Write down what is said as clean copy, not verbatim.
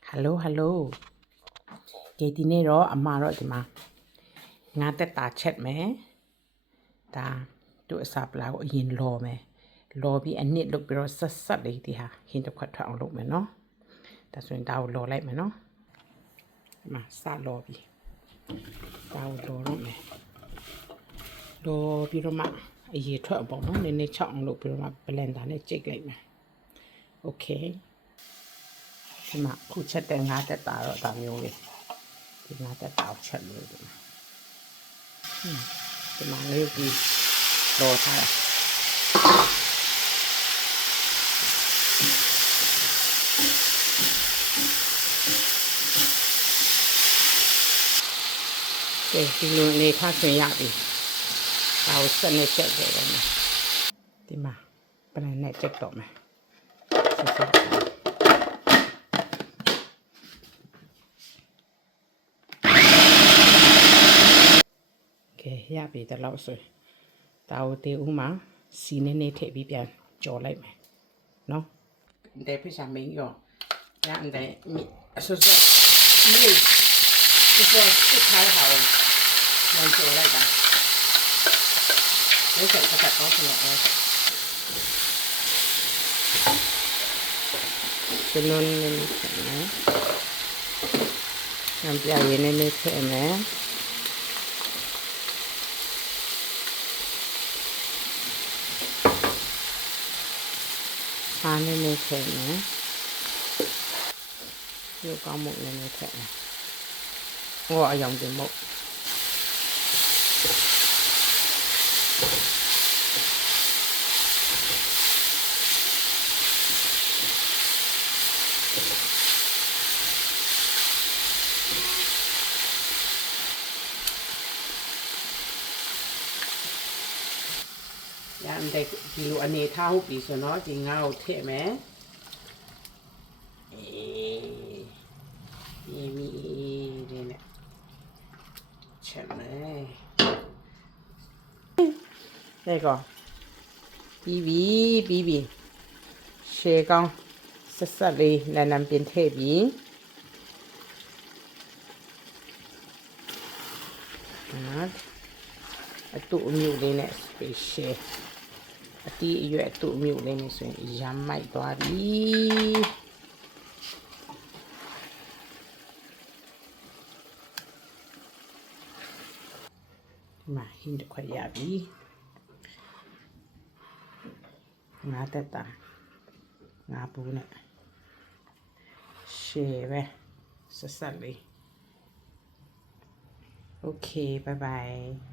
Hello hello ဒီနေ့တော့အမတော့ဒီမှာငါတက်တာချက်မယ်ဒါတို့အစာပလာကိုအရင်လော်မယ်လော်ပြီးအနစ်လုပ်ပြီးတော့ဆက်လေးဒီဟာဟင်းတစ်ခွက်ထွက်အောင်လုပ်မယ်နော်ဒါဆိုရင်ဒါကိုလော်လိုက်မယ်နော်ဒီမှာစလော်ပြီးဒါကိုလော်လုပ်မယ်လော်ပြီးတော့မှအရေထွက်အောင်ပေါ့နော်နည်းနည်းချောက်အောင်လုပ်ပြီးတော့မှ blender နဲ့ကြိတ်လိုက်မယ် Okay ဒီမှာခုချက်တဲ့ငါတက်တာတော့ဒါမျိုးလေးဒီငါတက်တာကိုချက်လို့ဒီမှာလေးပြီးလော်ထားတာကဲဒီလိုနေထားဆွင်ရပြီဒါကိုစနေချက်တယ်ပဲဒီမှာပလန်နဲ့ချက်တော့မယ်ဆက်ကဲရပြီတလောက်ဆိုဒါကိုတေးဦးမှာစီနေနေထည့်ပြီးပြန်ကြော်လိုက်မယ်နော်တဲ့ဖိစားမင်းရောရန်တဲ့ဆိုမိဒီဆိုစစ်ထားဟောင်းပြန်ကြော်လိုက်တာဒီဆက်ကောင်းဆုံးရောဒီလိုနေနေနော်ံပြရင်းနေထည့်မယ်ဟာနေနေထည့်မယ်ရုပ်ကောင်းမှုနေနေထည့်မယ်ဟောအယောင်တင်မို့ရန်တဲ့ဒီလိုအနေထားဟုတ်ပြီဆိုတော့ဒီငါ့ကိုထည့်မယ်ဒီမီဒီနဲ့ချက်မယ်ဒါကောပြီးရှေကောင်းဆက်လေးနန်းနန်းပြင်ထည့်ပြီးအတူအမျိုးလေးနဲ့ special အတီးအရွက်အတူအမျိုးလေးနဲ့ဆိုရင်ရမ်းမိုက်သွားပြီဒီမှာဟင်းတစ်ခွက်ရပြီငါတက်တာငါပူနဲ့ရှယ်ပဲဆက်လေး Okay bye bye